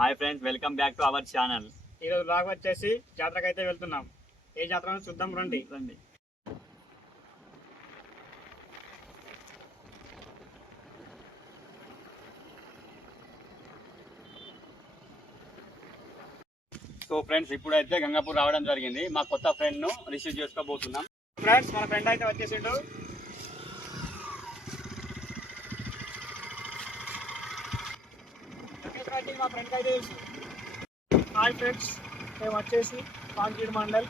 Hi friends, welcome back to our channel. ఈరోజు బ్లాగ్ వచ్చేసి జాతరకు అయితే వెళ్తున్నాం. ఏ జాతర చూద్దాం రండి. సో ఫ్రెండ్స్, ఇప్పుడైతే గంగాపూర్ రావడం జరిగింది. మా కొత్త ఫ్రెండ్ ను రిసీవ్ చేసుకోబోతున్నాం. ఫ్రెండ్స్, మన ఫ్రెండ్ అయితే వచ్చేసిండు. మా ఫ్రెండ్ అయితే తెలుసు. హాయ్ ఫ్రెండ్స్, మేము వచ్చేసి కాంక్రీట్ మండల్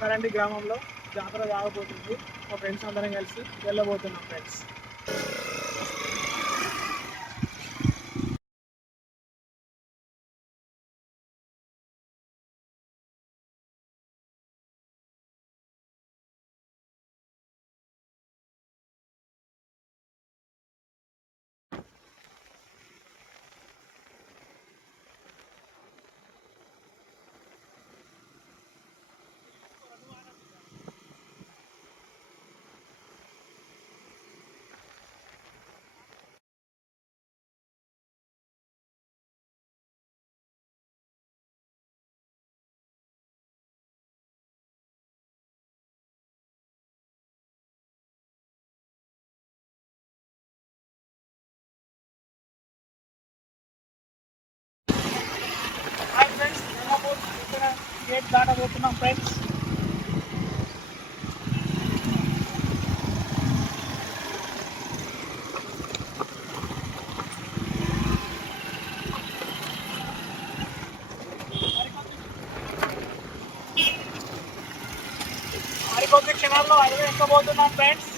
సరండి గ్రామంలో జాతర సాగబోతుంది. మా ఫ్రెండ్స్ అందరం కలిసి వెళ్ళబోతున్నాం ఫ్రెండ్స్. హాయ్ ఫ్రెండ్స్, ఇక్కడ గేట్ దాటబోతున్నాం ఫ్రెండ్స్. మరికొద్ది క్షణాల్లో అడుగు ఎక్కబోతున్నాం ఫ్రెండ్స్.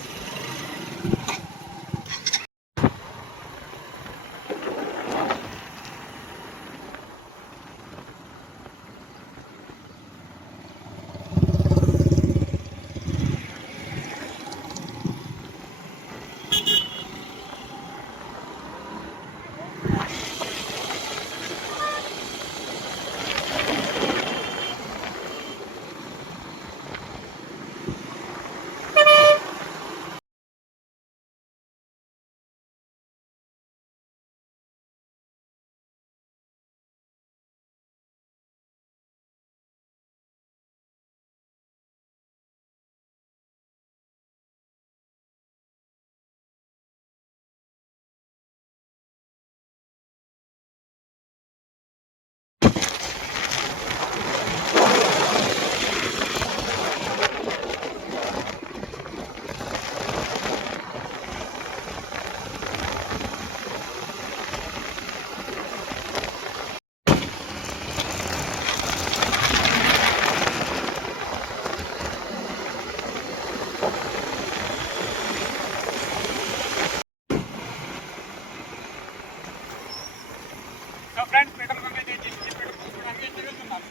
ఫ్రెండ్స్, పెట్రోల్ బంక్ అయితే పెట్రోల్ పోసుకోవడానికి తిరుగుతున్నాం.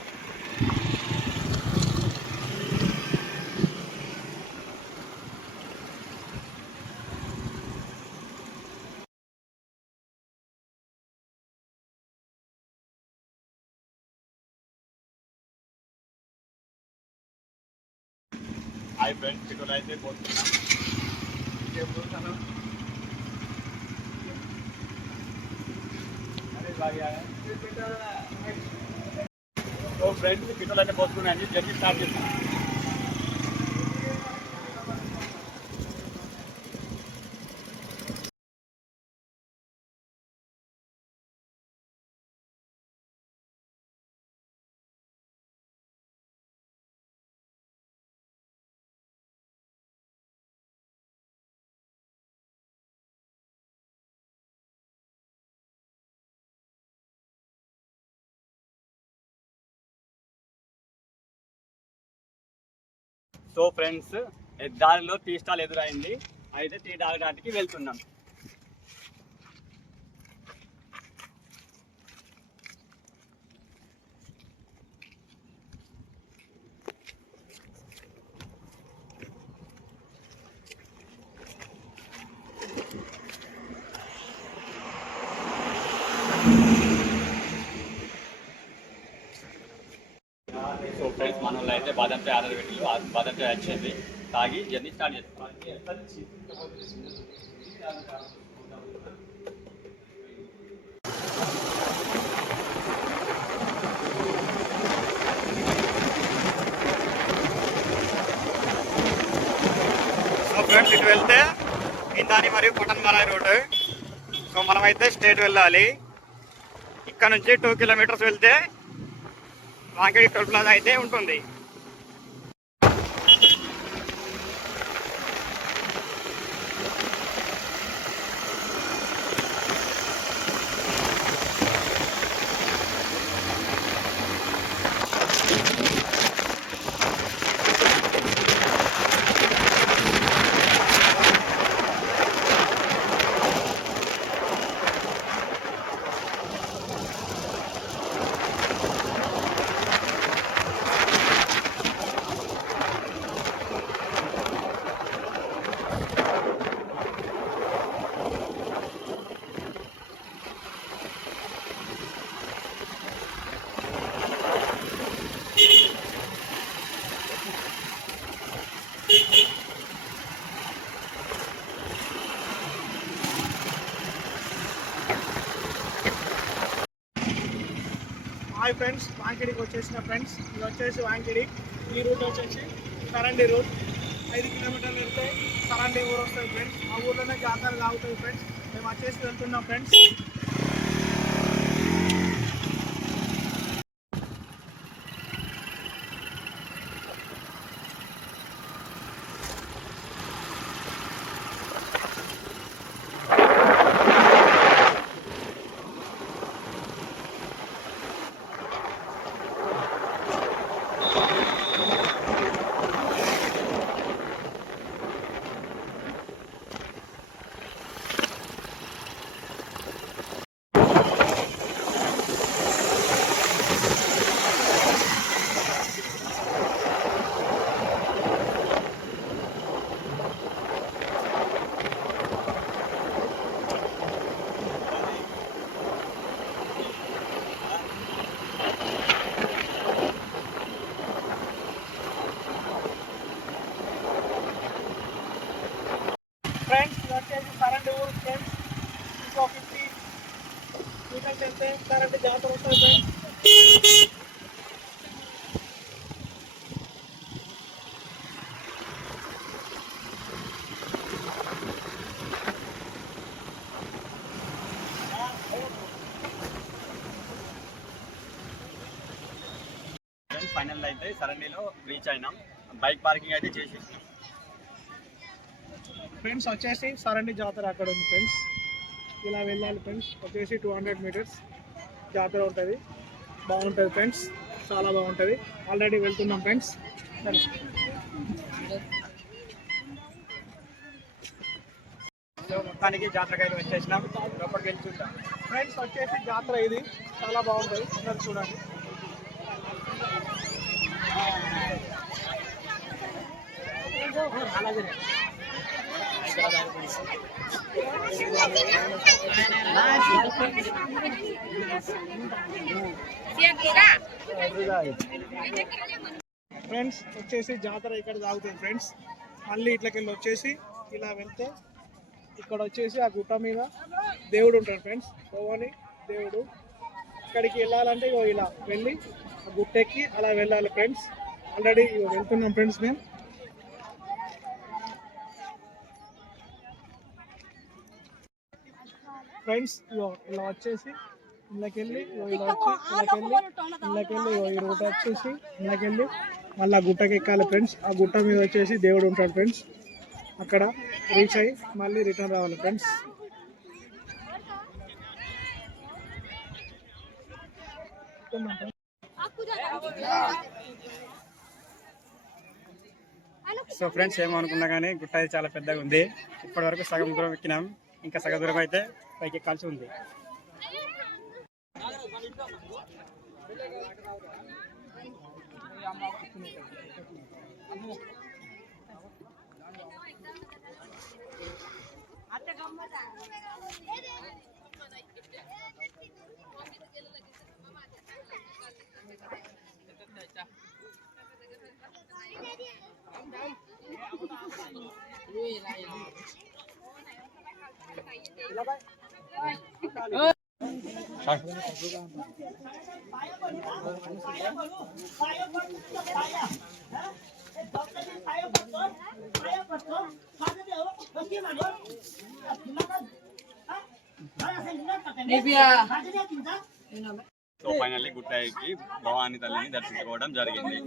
హాయ్ ఫ్రెండ్స్, పెట్రోల్ అయితే పోతున్నాం. సో ఫ్రెండ్స్, పెట్రోల్ అయితే పోసుకున్నాను. జర్నీ స్టార్ట్ చేస్తాం. సో ఫ్రెండ్స్, దారిలో టీ స్టాల్ ఎదురైంది. అయితే టీ తాగడానికి వెళ్తున్నాం. సో ఫ్రెండ్స్, మన వాళ్ళు అయితే బాదం చాయ్ ఆర్డర్ పెట్టిండ్రు. బాదం చాయ్ వచ్చింది. తాగి జర్నీ స్టార్ట్ చేస్తాం. ఫ్రెండ్స్ ఇటు వెళ్తే ఇందాని మరియు పటన్మరాయి రోడ్డు. సో మనమైతే స్ట్రేట్ వెళ్ళాలి. ఇక్కడ నుంచి 2 కిలోమీటర్స్ వెళ్తే వాంకిడి టోల్ ప్లాజా అయితే ఉంటుంది. హాయ్ ఫ్రెండ్స్, వాంకిడికి వచ్చేసిన ఫ్రెండ్స్. ఇది వచ్చేసి వాంకిడి. ఈ రూట్ వచ్చేసి సరండి రూట్. 5 కిలోమీటర్లు వెళ్తే సరండి ఊరు వస్తుంది ఫ్రెండ్స్. ఆ ఊర్లోనే జాతర సాగుతుంది ఫ్రెండ్స్. మేము వచ్చేసి వెళ్తున్నాం ఫ్రెండ్స్. ఫ్రెండ్స్ ఇది వచ్చేసి సరండి ఊరు ఫ్రెండ్స్. ఇంకో 50 మీటర్స్ వెళ్తే సరండి జాతర వస్తుంది ఫ్రెండ్స్. ఫైనల్ అయితే సరండిలో రీచ్ అయినాం. బైక్ పార్కింగ్ అయితే చేసేసినాం. ఫ్రెండ్స్ వచ్చేసి సరండి జాతర అక్కడ ఉంది ఫ్రెండ్స్. ఇలా వెళ్ళాలి ఫ్రెండ్స్. వచ్చేసి 200 మీటర్స్ జాతర ఉంటుంది. బాగుంటుంది ఫ్రెండ్స్, చాలా బాగుంటుంది. ఆల్రెడీ వెళ్తున్నాం ఫ్రెండ్స్. సో మొత్తానికి జాతరకైతే వచ్చేసినాం. లోపలికి వెళ్ళి చూద్దాం. ఫ్రెండ్స్ వచ్చేసి జాతర ఇది చాలా బాగుంటుంది. అందరు చూడండి. ఫ్రెండ్స్ వచ్చేసి జాతర ఇక్కడ సాగుతుంది ఫ్రెండ్స్. మళ్ళీ ఇట్లకెళ్ళి వచ్చేసి ఇలా వెళ్తే ఇక్కడ వచ్చేసి ఆ గుట్ట మీద దేవుడు ఉంటాడు ఫ్రెండ్స్. భవాని దేవుడు. ఇక్కడికి వెళ్ళాలంటే ఇగో ఇలా వెళ్ళి ఆ గుట్టెక్కి అలా వెళ్ళాలి ఫ్రెండ్స్. ఆల్రెడీ వెళ్తున్నాం ఫ్రెండ్స్ మేము. ఫ్రెండ్స్ ఇలా వచ్చేసి ఇళ్ళకెళ్ళి ఇలా వచ్చి ఇళ్ళకెళ్ళి ఈ రూట్ వచ్చేసి ఇళ్ళకెళ్ళి మళ్ళీ గుట్టకి ఎక్కాలి ఫ్రెండ్స్. ఆ గుట్ట మీద వచ్చేసి దేవుడు ఉంటాడు ఫ్రెండ్స్. అక్కడ రీచ్ అయ్యి మళ్ళీ రిటర్న్ రావాలి ఫ్రెండ్స్. సో ఫ్రెండ్స్ ఏమనుకున్నా కానీ గుట్ట అయితే చాలా పెద్దగా ఉంది. ఇప్పటి వరకు సగం దూరం ఎక్కినాం. ఇంకా సగం దూరం అయితే పైకి ఎక్కాల్సి ఉంది. సో ఫైనల్లీ గుట్టాయికి భవానీ తల్లిని దర్శించుకోవడం జరిగింది.